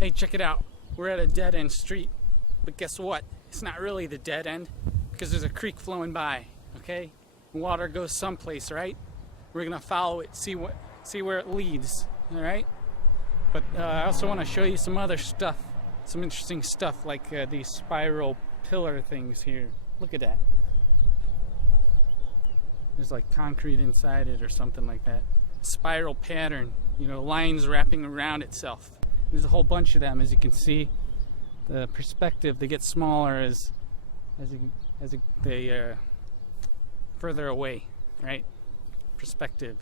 Hey, check it out. We're at a dead-end street, but guess what? It's not really the dead end because there's a creek flowing by, okay? Water goes someplace, right? We're gonna follow it, see where it leads, all right? But I also want to show you some other stuff, some interesting stuff like these spiral pillar things here. Look at that. There's like concrete inside it or something like that. Spiral pattern, you know, lines wrapping around itself. There's a whole bunch of them, as you can see. The perspective, they get smaller as they further away, right? Perspective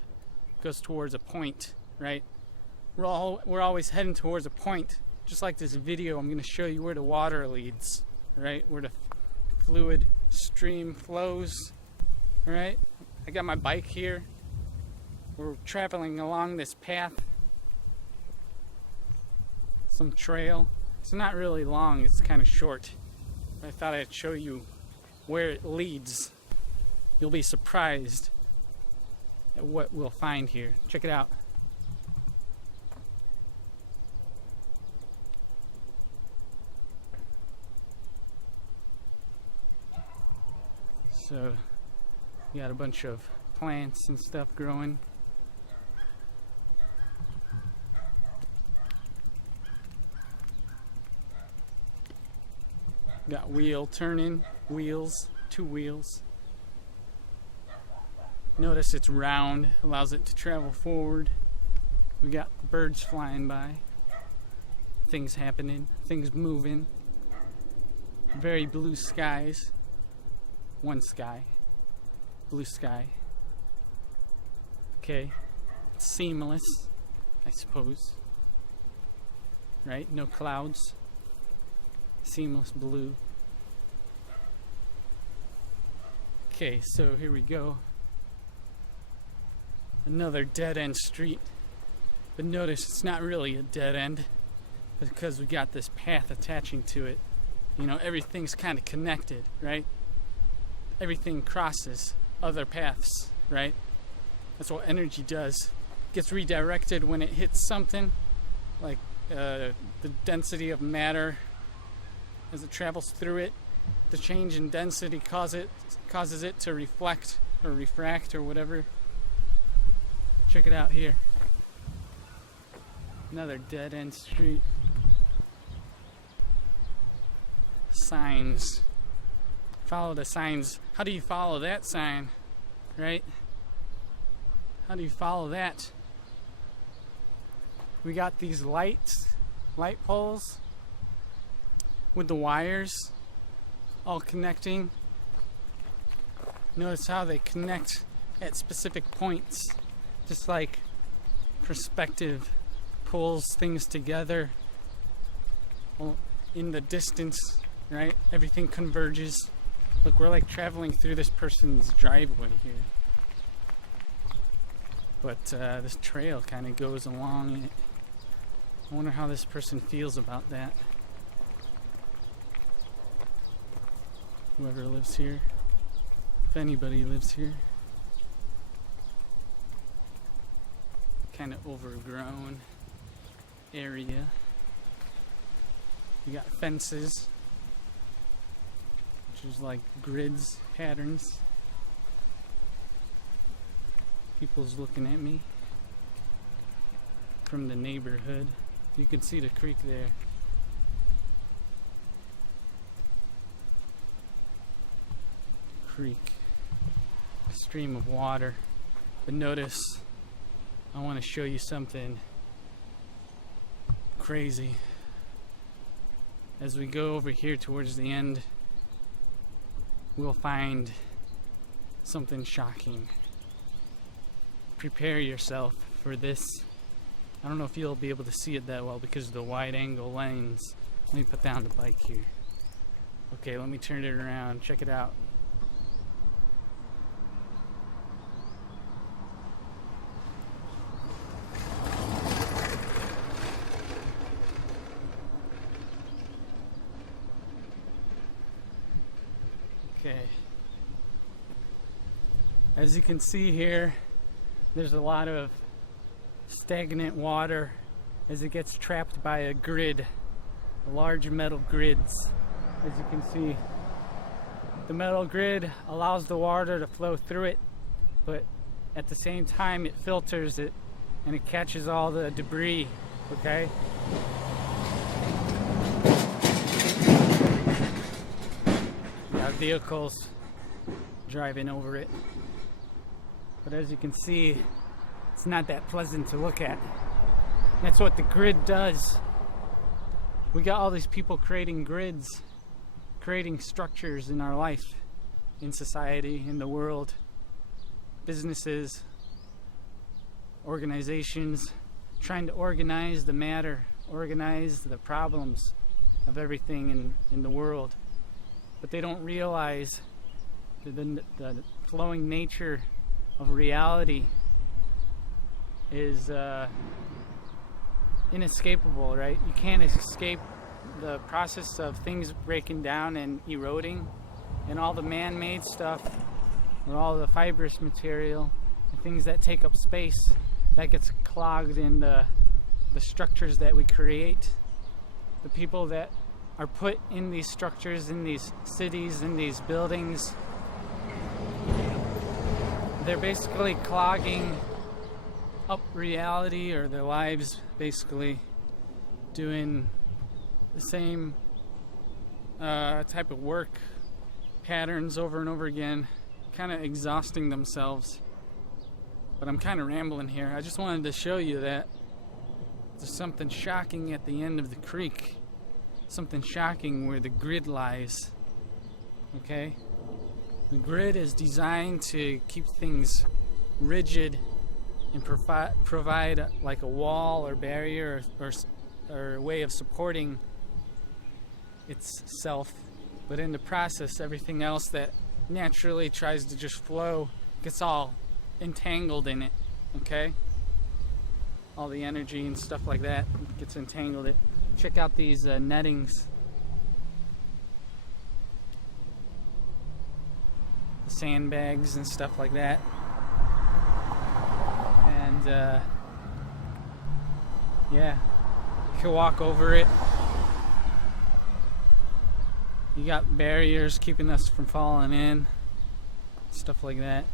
goes towards a point, right? We're always heading towards a point. Just like this video, I'm going to show you where the water leads, right? Where the fluid stream flows, right? I got my bike here. We're traveling along this path, some trail. It's not really long, it's kind of short. I thought I'd show you where it leads. You'll be surprised at what we'll find here. Check it out. So, you got a bunch of plants and stuff growing. Got wheel turning, wheels, 2 wheels. Notice it's round, allows it to travel forward. We got birds flying by, things happening, things moving. Very blue skies. One sky, blue sky. Okay, it's seamless, I suppose. Right? No clouds. Seamless blue. Okay, so here we go. Another dead-end street. But notice it's not really a dead end because we got this path attaching to it. You know, everything's kind of connected, right? Everything crosses other paths, right? That's what energy does. It gets redirected when it hits something, like the density of matter. As it travels through it, the change in density causes it to reflect or refract or whatever. Check it out here. Another dead-end street. Signs. Follow the signs. How do you follow that sign? Right? How do you follow that? We got these light poles with the wires all connecting. Notice how they connect at specific points, just like perspective pulls things together in the distance, right? Everything converges. Look, we're like traveling through this person's driveway here. But this trail kind of goes along it. I wonder how this person feels about that. Whoever lives here, if anybody lives here. Kind of overgrown area. We got fences, which is like grids, patterns. People's looking at me from the neighborhood. You can see the creek there. Creek, a stream of water. But notice, I want to show you something crazy. As we go over here towards the end, we'll find something shocking. Prepare yourself for this. I don't know if you'll be able to see it that well because of the wide angle lens. Let me put down the bike here. Okay, let me turn it around. Check it out. Okay. As you can see here, there's a lot of stagnant water as it gets trapped by a grid, large metal grids. As you can see, the metal grid allows the water to flow through it, but at the same time it filters it and it catches all the debris, okay? You got vehicles driving over it. But as you can see, it's not that pleasant to look at. That's what the grid does. We got all these people creating grids, creating structures in our life, in society, in the world, businesses, organizations, trying to organize the matter, organize the problems of everything in the world. But they don't realize the flowing nature of reality is inescapable, right? You can't escape the process of things breaking down and eroding, and all the man-made stuff, or all the fibrous material, and things that take up space, that gets clogged in the structures that we create. The people that are put in these structures, in these cities, in these buildings, they're basically clogging up reality, or their lives, basically doing the same type of work patterns over and over again, kind of exhausting themselves. But I'm kind of rambling here. I just wanted to show you that there's something shocking at the end of the creek, something shocking where the grid lies. Okay, the grid is designed to keep things rigid and provide like a wall or barrier or a way of supporting itself, but in the process everything else that naturally tries to just flow gets all entangled in it. Okay, all the energy and stuff like that gets entangled. Check out these nettings, the sandbags and stuff like that. And yeah, you can walk over it. You got barriers keeping us from falling in, stuff like that.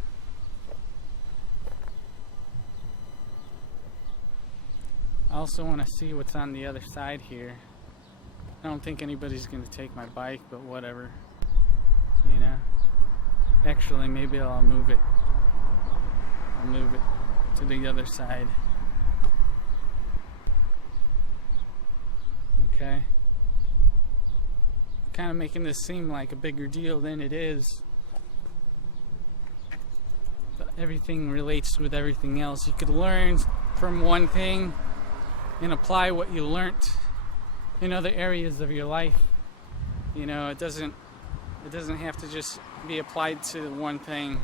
I also want to see what's on the other side here. I don't think anybody's going to take my bike, but whatever, you know. Actually, maybe I'll move it. I'll move it to the other side. Okay. Kind of making this seem like a bigger deal than it is. But everything relates with everything else. You could learn from one thing and apply what you learned in other areas of your life. You know, it doesn't have to just be applied to one thing,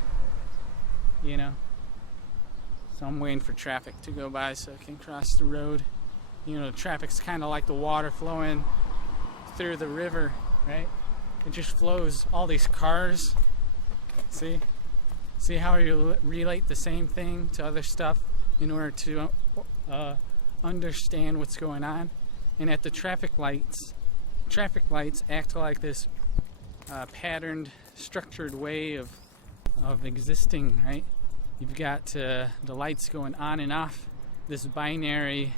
you know. So I'm waiting for traffic to go by so I can cross the road. You know, the traffic's kind of like the water flowing through the river, right? It just flows. All these cars, see how you relate the same thing to other stuff in order to understand what's going on. And at the traffic lights act like this patterned, structured way of existing, right? You've got the lights going on and off, this binary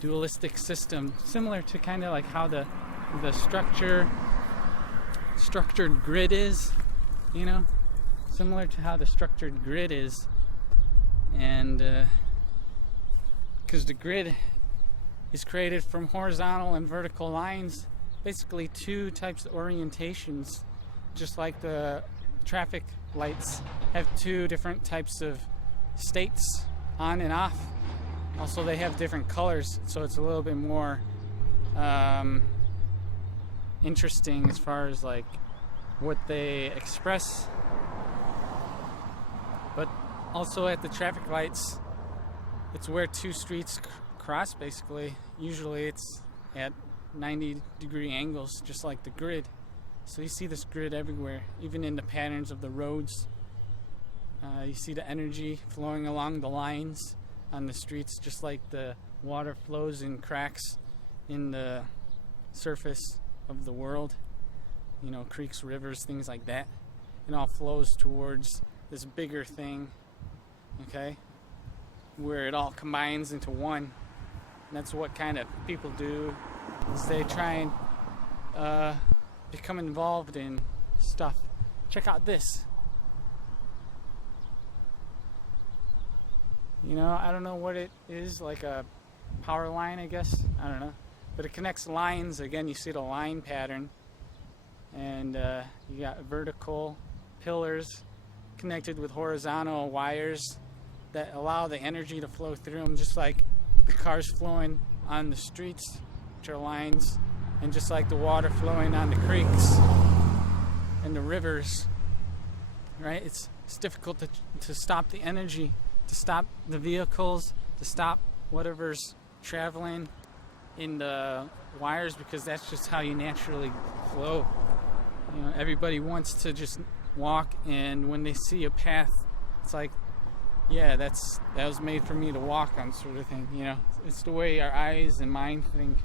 dualistic system, similar to kind of like how the structured grid is, you know, similar to how the structured grid is. And because the grid is created from horizontal and vertical lines, basically two types of orientations, just like the traffic lights have two different types of states, on and off. Also, they have different colors, so it's a little bit more interesting as far as like what they express. But also at the traffic lights, it's where two streets cross, basically. Usually it's at 90-degree angles, just like the grid. So you see this grid everywhere, even in the patterns of the roads. You see the energy flowing along the lines on the streets, just like the water flows in cracks in the surface of the world, you know, creeks, rivers, things like that. It all flows towards this bigger thing, okay, where it all combines into one. And that's what kind of people do, is they try and become involved in stuff. Check out this. You know, I don't know what it is, like a power line, I guess. I don't know. But it connects lines. Again, you see the line pattern. And you got vertical pillars connected with horizontal wires that allow the energy to flow through them, just like the cars flowing on the streets, which are lines, and just like the water flowing on the creeks and the rivers, right? It's difficult to stop the energy, to stop the vehicles, to stop whatever's traveling in the wires, because that's just how you naturally flow. You know, everybody wants to just walk, and when they see a path, it's like, yeah, that was made for me to walk on, sort of thing. You know, it's the way our eyes and mind think.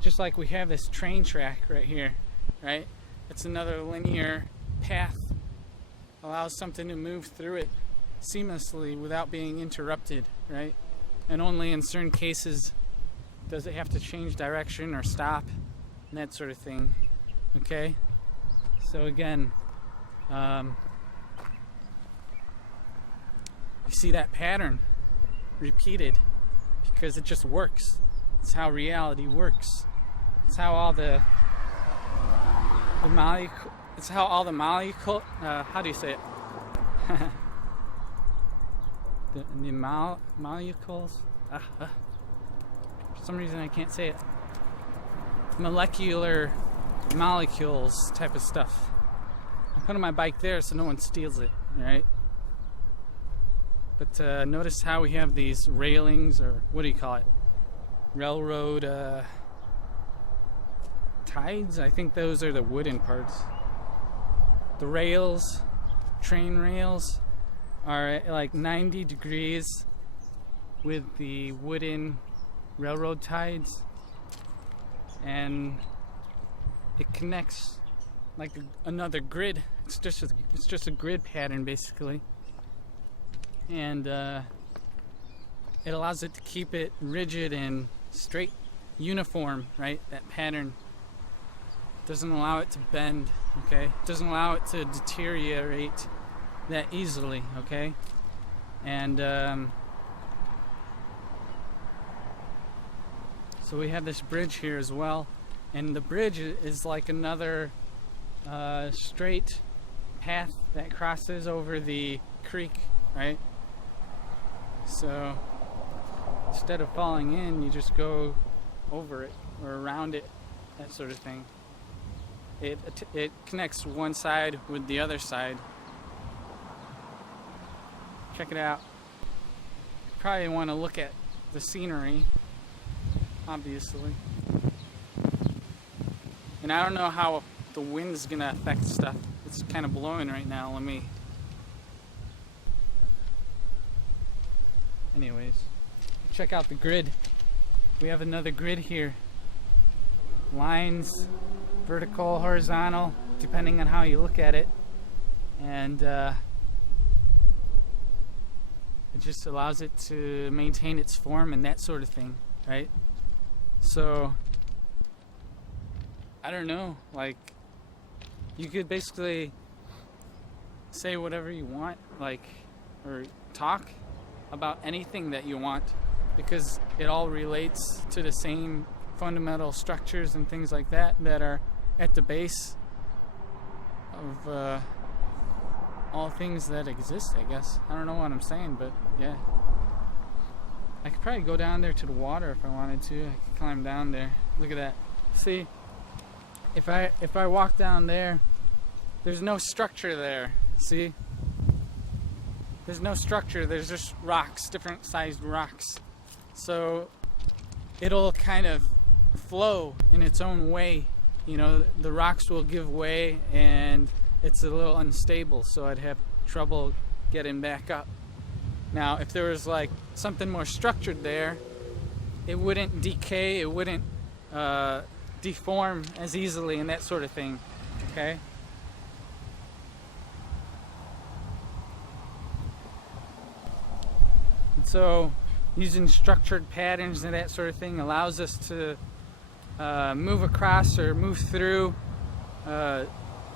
Just like we have this train track right here, right? It's another linear path, allows something to move through it seamlessly without being interrupted, right? And only in certain cases does it have to change direction or stop, and that sort of thing. Okay? So again, you see that pattern repeated because it just works. It's how reality works. It's how all the molecule, how do you say it? the molecules. For some reason I can't say it. Molecular molecules type of stuff. I'm putting my bike there so no one steals it, right? But notice how we have these railings, or what do you call it? Railroad ties? I think those are the wooden parts. The rails, train rails, are at like 90 degrees with the wooden railroad ties, and it connects like another grid. It's just a grid pattern basically, and it allows it to keep it rigid and straight, uniform, right? That pattern doesn't allow it to bend, okay? It doesn't allow it to deteriorate that easily, okay? And so we have this bridge here as well, and the bridge is like another straight path that crosses over the creek, right? So instead of falling in, you just go over it or around it, that sort of thing. It connects one side with the other side. Check it out. Probably want to look at the scenery, obviously. And I don't know how the wind's gonna affect stuff. It's kind of blowing right now. Anyways, check out the grid. We have another grid here. Lines, vertical, horizontal, depending on how you look at it. And it just allows it to maintain its form and that sort of thing, right? So, I don't know, like, you could basically say whatever you want, like, or talk about anything that you want, because it all relates to the same fundamental structures and things like that are at the base of all things that exist, I guess. I don't know what I'm saying, but yeah. I could probably go down there to the water if I wanted to. I could climb down there. Look at that. See, if I walk down there, there's no structure there. See? There's no structure. There's just rocks, different sized rocks. So it'll kind of flow in its own way. You know, the rocks will give way and it's a little unstable, so I'd have trouble getting back up. Now, if there was like something more structured there, it wouldn't decay, it wouldn't deform as easily and that sort of thing. Okay? And so using structured patterns and that sort of thing allows us to move across or move through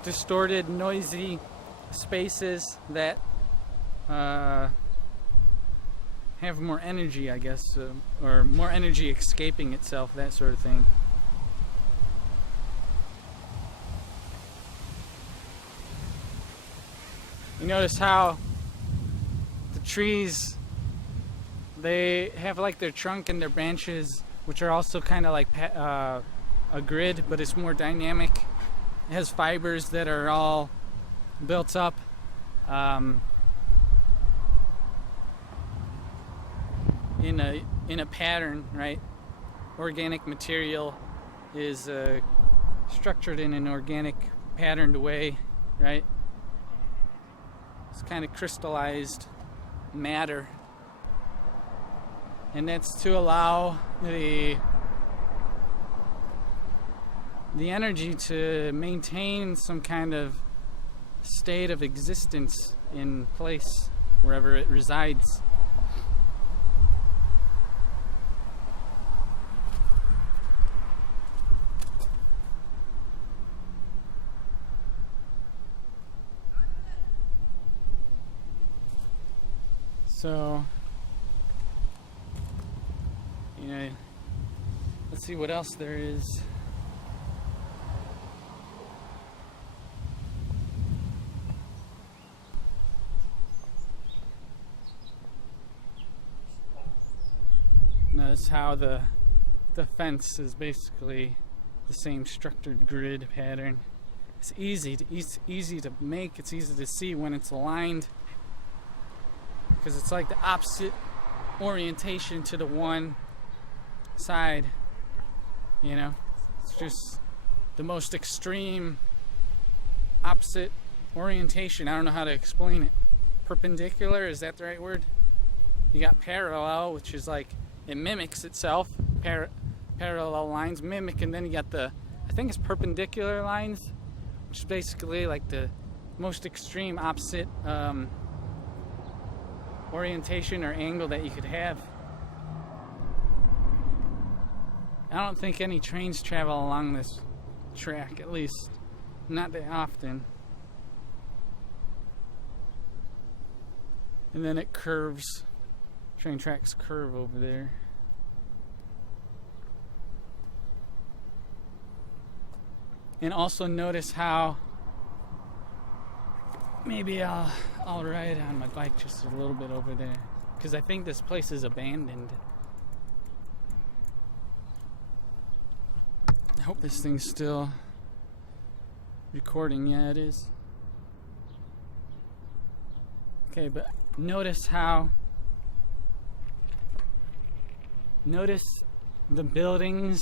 distorted, noisy spaces that have more energy, I guess, or more energy escaping itself, that sort of thing. You notice how the trees, they have like their trunk and their branches, which are also kind of like a grid, but it's more dynamic. It has fibers that are all built up. In a pattern, right? Organic material is structured in an organic patterned way, right? It's kind of crystallized matter, and that's to allow the energy to maintain some kind of state of existence in place wherever it resides. So, you know, let's see what else there is. Notice how the fence is basically the same structured grid pattern. It's easy to make, it's easy to see when it's aligned, because it's like the opposite orientation to the one side, you know? It's just the most extreme opposite orientation. I don't know how to explain it. Perpendicular, is that the right word? You got parallel, which is like it mimics itself. Parallel lines mimic, and then you got I think it's perpendicular lines, which is basically like the most extreme opposite orientation or angle that you could have. I don't think any trains travel along this track, at least not that often. And then it curves. Train tracks curve over there. And also notice how maybe I'll ride on my bike just a little bit over there, because I think this place is abandoned. I hope this thing's still recording. Yeah, it is. Okay, but notice the buildings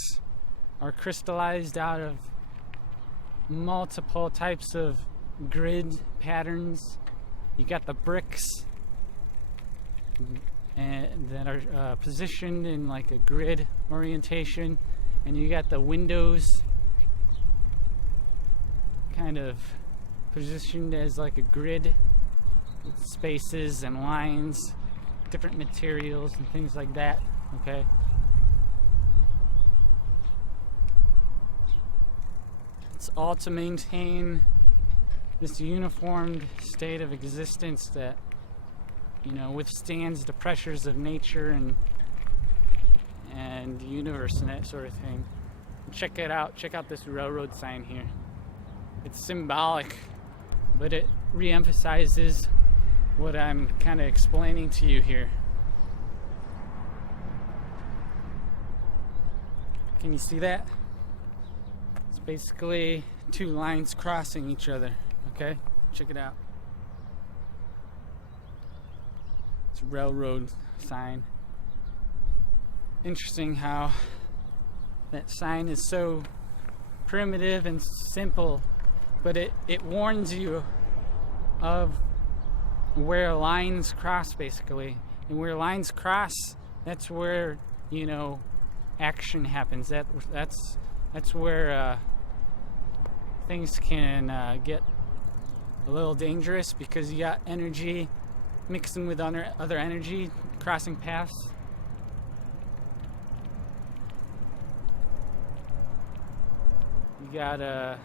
are crystallized out of multiple types of grid patterns. You got the bricks that are positioned in like a grid orientation, and you got the windows kind of positioned as like a grid with spaces and lines, different materials and things like that. Okay, it's all to maintain this uniformed state of existence that, you know, withstands the pressures of nature and the universe and that sort of thing. Check it out. Check out this railroad sign here. It's symbolic, but it re-emphasizes what I'm kind of explaining to you here. Can you see that? It's basically two lines crossing each other. Okay, check it out. It's a railroad sign. Interesting how that sign is so primitive and simple, but it warns you of where lines cross, basically. And where lines cross, that's where, you know, action happens. That's where things can get a little dangerous, because you got energy mixing with other energy, crossing paths. You gotta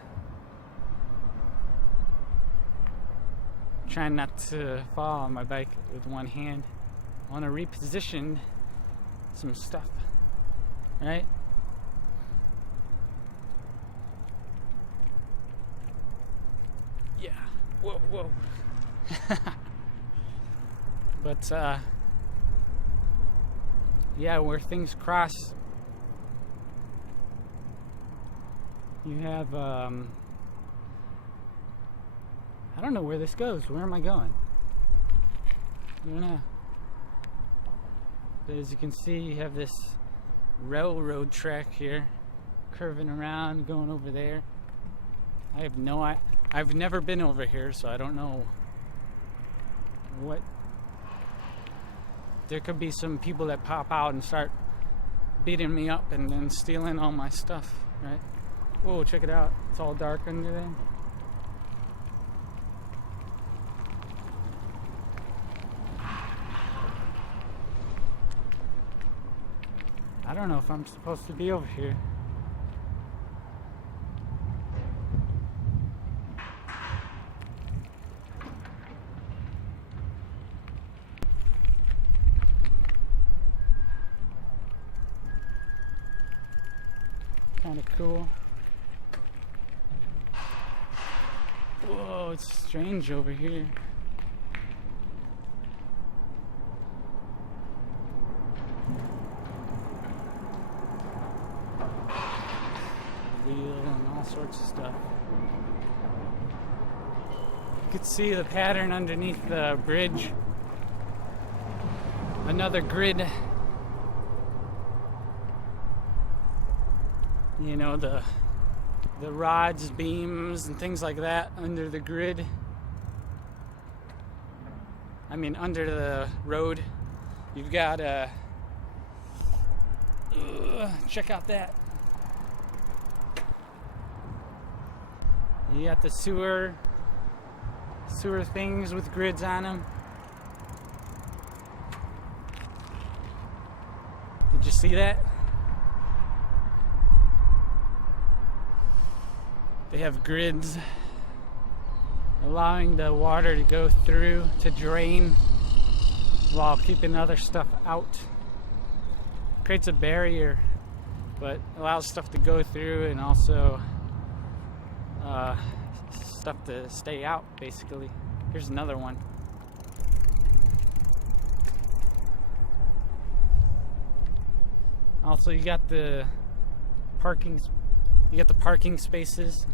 try not to fall on my bike with one hand. I want to reposition some stuff, right? Yeah. Whoa. But yeah, where things cross, you have I don't know where this goes. Where am I going? I don't know. But as you can see, you have this railroad track here, curving around, going over there. I've never been over here, so I don't know what. There could be some people that pop out and start beating me up and then stealing all my stuff, right? Whoa, check it out. It's all dark under there. I don't know if I'm supposed to be over here. Kind of cool. Whoa, it's strange over here. Wheel and all sorts of stuff. You could see the pattern underneath the bridge. Another grid. You know, the rods, beams, and things like that under the grid. I mean, under the road. You've got check out that. You got the sewer things with grids on them. Did you see that? They have grids allowing the water to go through, to drain, while keeping other stuff out. Creates a barrier, but allows stuff to go through and also stuff to stay out, basically. Here's another one. Also, you got the parking spaces.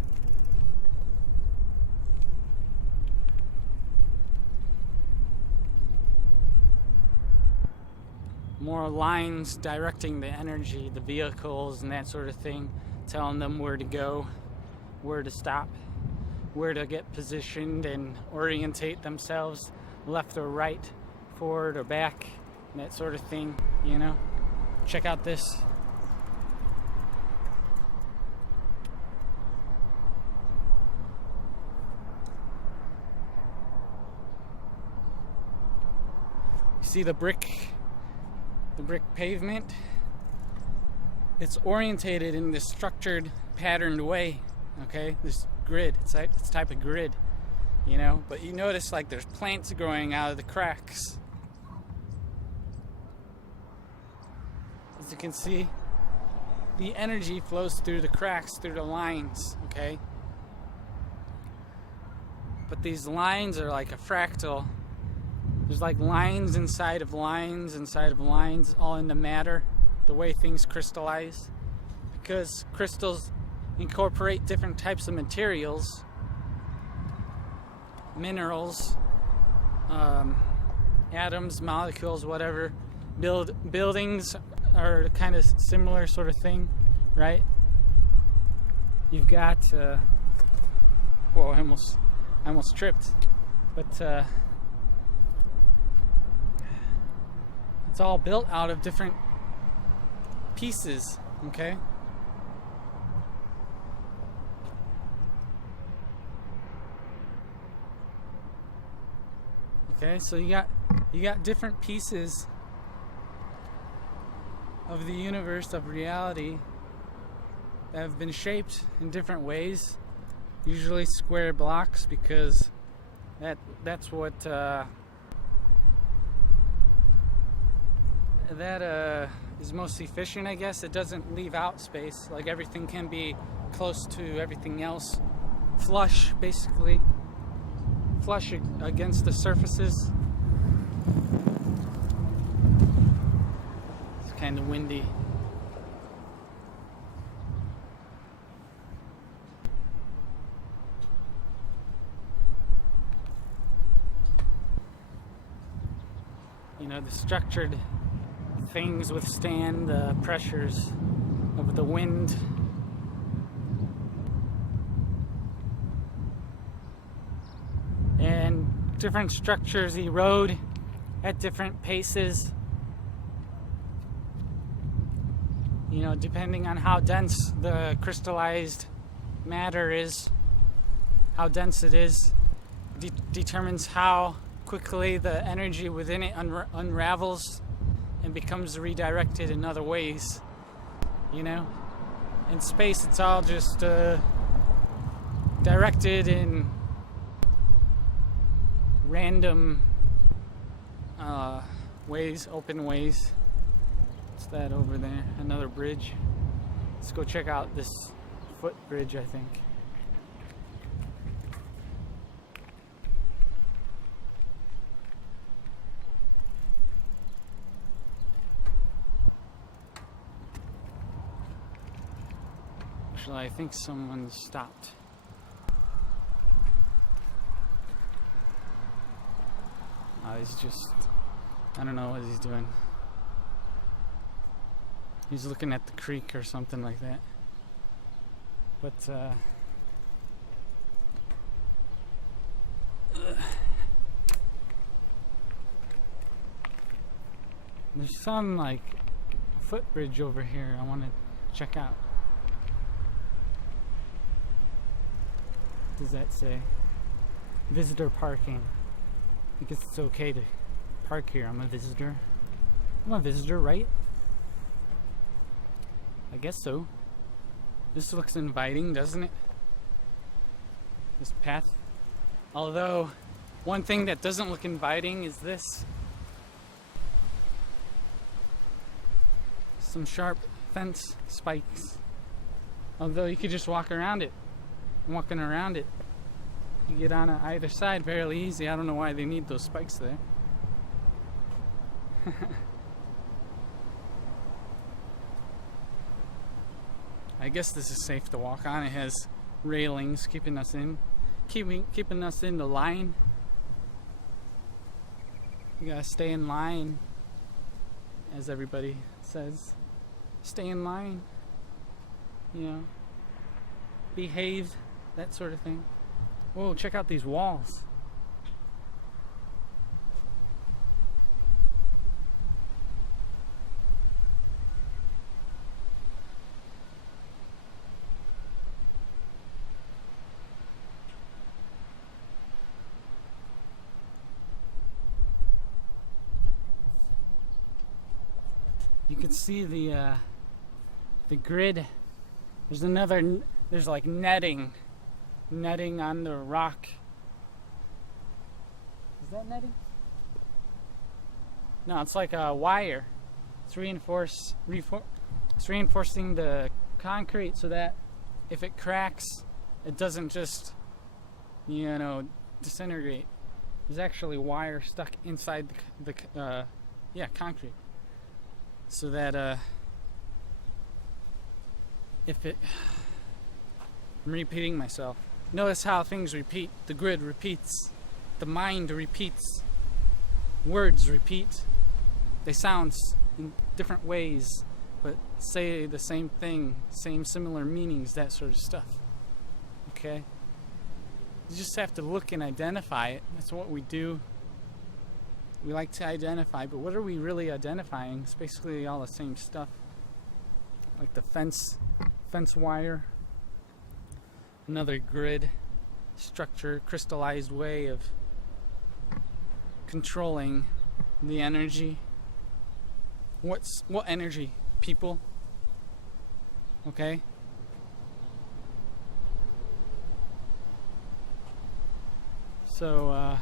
More lines directing the energy, the vehicles and that sort of thing, telling them where to go, where to stop, where to get positioned and orientate themselves, left or right, forward or back, and that sort of thing, you know. Check out this. See the brick pavement? It's orientated in this structured, patterned way, okay? This grid, it's a type of grid, you know? But you notice like there's plants growing out of the cracks. As you can see, the energy flows through the cracks, through the lines, okay? But these lines are like a fractal. There's like lines inside of lines, all in the matter, the way things crystallize. Because crystals incorporate different types of materials, minerals, atoms, molecules, whatever. Buildings are kind of similar sort of thing, right? You've got, whoa, I almost tripped. But, it's all built out of different pieces, okay? Okay, so you got different pieces of the universe, of reality, that have been shaped in different ways, usually square blocks, because that's what is most efficient, I guess. It doesn't leave out space. Like, everything can be close to everything else, flush, basically. Flush against the surfaces. It's kind of windy. You know, the structured things withstand the pressures of the wind. And different structures erode at different paces, you know, depending on how dense the crystallized matter is. How dense it is determines how quickly the energy within it unravels and becomes redirected in other ways. You know, in space it's all just directed in random ways, open ways. What's that over there? Another bridge. Let's go check out this footbridge, I think. Actually, I think someone stopped. He's just, I don't know what he's doing. He's looking at the creek or something like that. But, there's some, like, footbridge over here I want to check out. What does that say? Visitor parking. I guess it's okay to park here. I'm a visitor. I'm a visitor, right? I guess so. This looks inviting, doesn't it? This path. Although, one thing that doesn't look inviting is this. Some sharp fence spikes. Although you could just walk around it. Walking around it, you get on either side fairly easy. I don't know why they need those spikes there. I guess this is safe to walk on. It has railings keeping us in the line. You gotta stay in line, as everybody says. Stay in line. You know, behave, that sort of thing. Whoa, check out these walls. You can see the grid. There's like netting on the rock. Is that netting? No, it's like a wire. It's reinforcing the concrete so that if it cracks, it doesn't just, you know, disintegrate. There's actually wire stuck inside the concrete, so that I'm repeating myself. Notice how things repeat. The grid repeats. The mind repeats. Words repeat. They sound in different ways, but say the same thing, similar meanings, that sort of stuff. Okay? You just have to look and identify it. That's what we do. We like to identify, but what are we really identifying? It's basically all the same stuff. like the fence wire. Another grid structure, crystallized way of controlling the energy. What energy? People. Okay? So,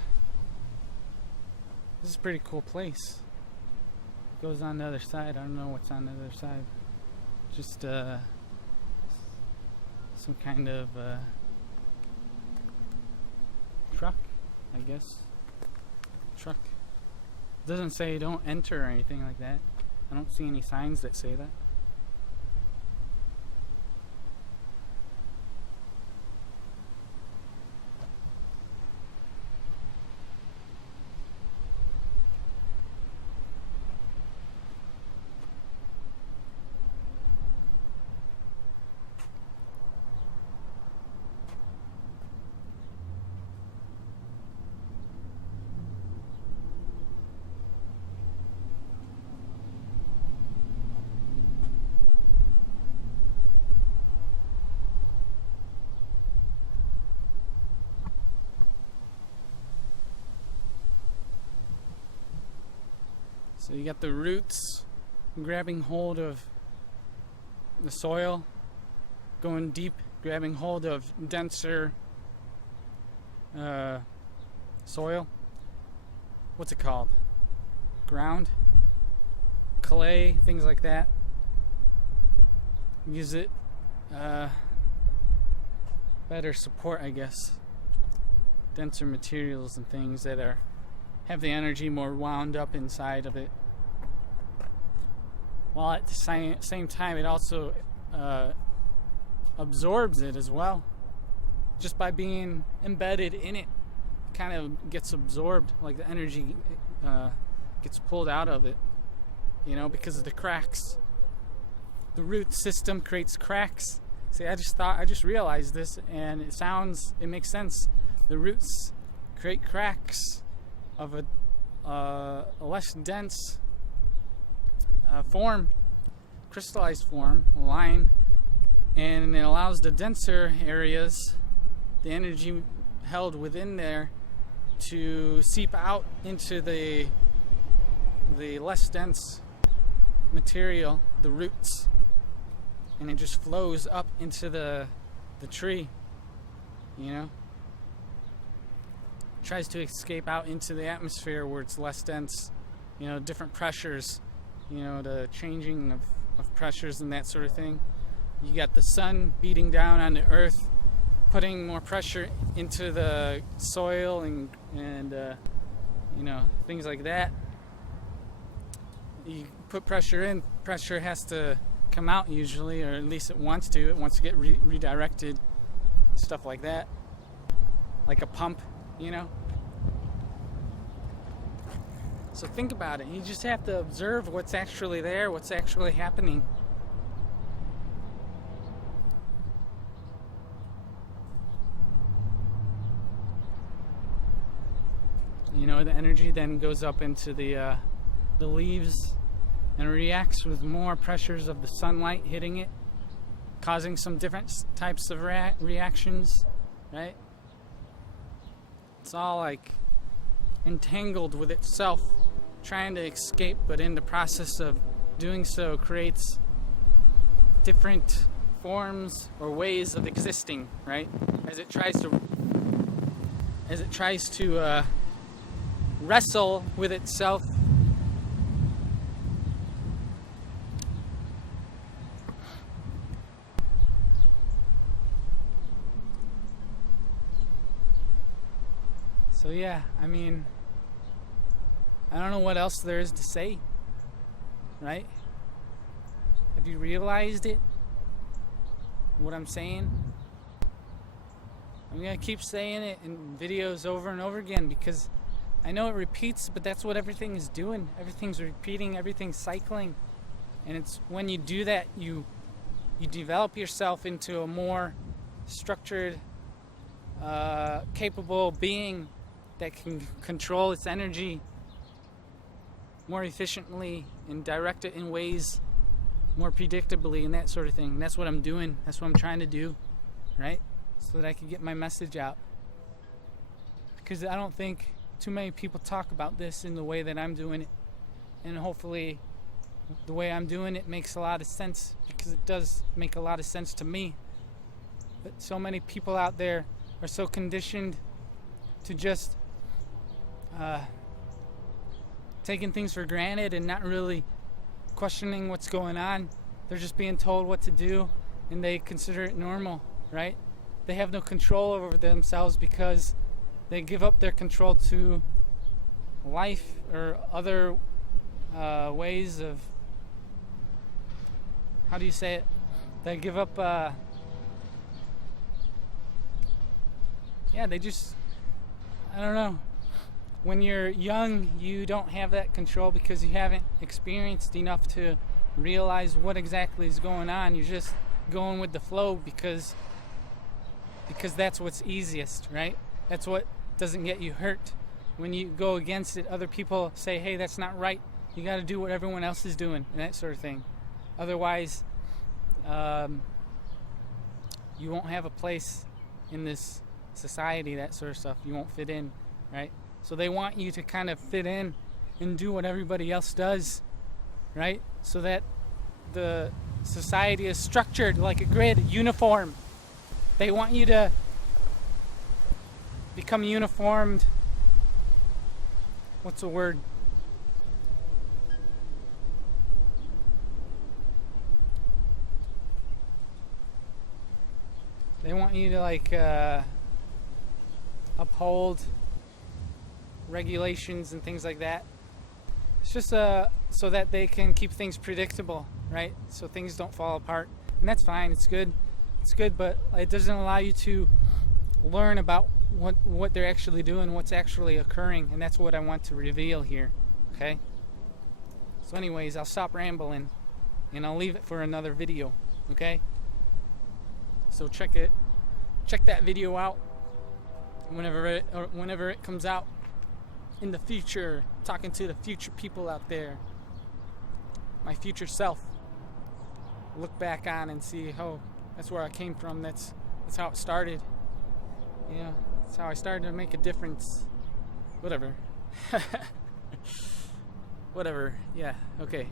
this is a pretty cool place. It goes on the other side. I don't know what's on the other side. Just, some kind of, truck, I guess. Truck. It doesn't say don't enter or anything like that. I don't see any signs that say that. So you got the roots grabbing hold of the soil, going deep, grabbing hold of denser soil. What's it called? Ground? Clay, things like that. Use it better support, I guess. Denser materials and things that have the energy more wound up inside of it. While at the same time, it also absorbs it as well. Just by being embedded in it, kind of gets absorbed, like the energy gets pulled out of it, because of the cracks. The root system creates cracks. See, I just realized this, and it makes sense. The roots create cracks of a less dense form, crystallized form, line, and it allows the denser areas, the energy held within there, to seep out into the less dense material, the roots, and it just flows up into the tree, tries to escape out into the atmosphere where it's less dense, different pressures, the changing of pressures and that sort of thing. You got the sun beating down on the earth, putting more pressure into the soil and things like that. You put pressure in, pressure has to come out usually, or at least it wants to. It wants to get redirected, stuff like that, like a pump. So think about it. You just have to observe what's actually there, what's actually happening. The energy then goes up into the leaves and reacts with more pressures of the sunlight hitting it, causing some different types of reactions, right? It's all like entangled with itself, trying to escape, but in the process of doing so creates different forms or ways of existing, right? As it tries to wrestle with itself. So yeah, I don't know what else there is to say, right? Have you realized it? What I'm saying? I'm gonna keep saying it in videos over and over again because I know it repeats, but that's what everything is doing. Everything's repeating, everything's cycling. And it's when you do that, you develop yourself into a more structured, capable being that can control its energy more efficiently and direct it in ways more predictably and that sort of thing. And that's what I'm doing. That's what I'm trying to do, right? So that I can get my message out. Because I don't think too many people talk about this in the way that I'm doing it. And hopefully the way I'm doing it makes a lot of sense, because it does make a lot of sense to me. But so many people out there are so conditioned to just taking things for granted and not really questioning what's going on. They're just being told what to do and they consider it normal, right? They have no control over themselves because they give up their control to life or other ways of, how do you say it? They give up, they just, I don't know. When you're young, you don't have that control because you haven't experienced enough to realize what exactly is going on. You're just going with the flow because that's what's easiest, right? That's what doesn't get you hurt. When you go against it, other people say, hey, that's not right. You got to do what everyone else is doing and that sort of thing. Otherwise, you won't have a place in this society, that sort of stuff. You won't fit in, right? So they want you to kind of fit in and do what everybody else does, right? So that the society is structured like a grid, uniform. They want you to become uniformed. What's the word? They want you to uphold regulations and things like that. It's just so that they can keep things predictable, right? So things don't fall apart. And that's fine, it's good, but it doesn't allow you to learn about what they're actually doing, what's actually occurring, and that's what I want to reveal here, okay? So anyways, I'll stop rambling and I'll leave it for another video, okay? So check that video out whenever it comes out in the future, talking to the future people out there, my future self. Look back on and see, oh, that's where I came from. That's how it started. Yeah, that's how I started to make a difference. Whatever. Whatever. Yeah. Okay.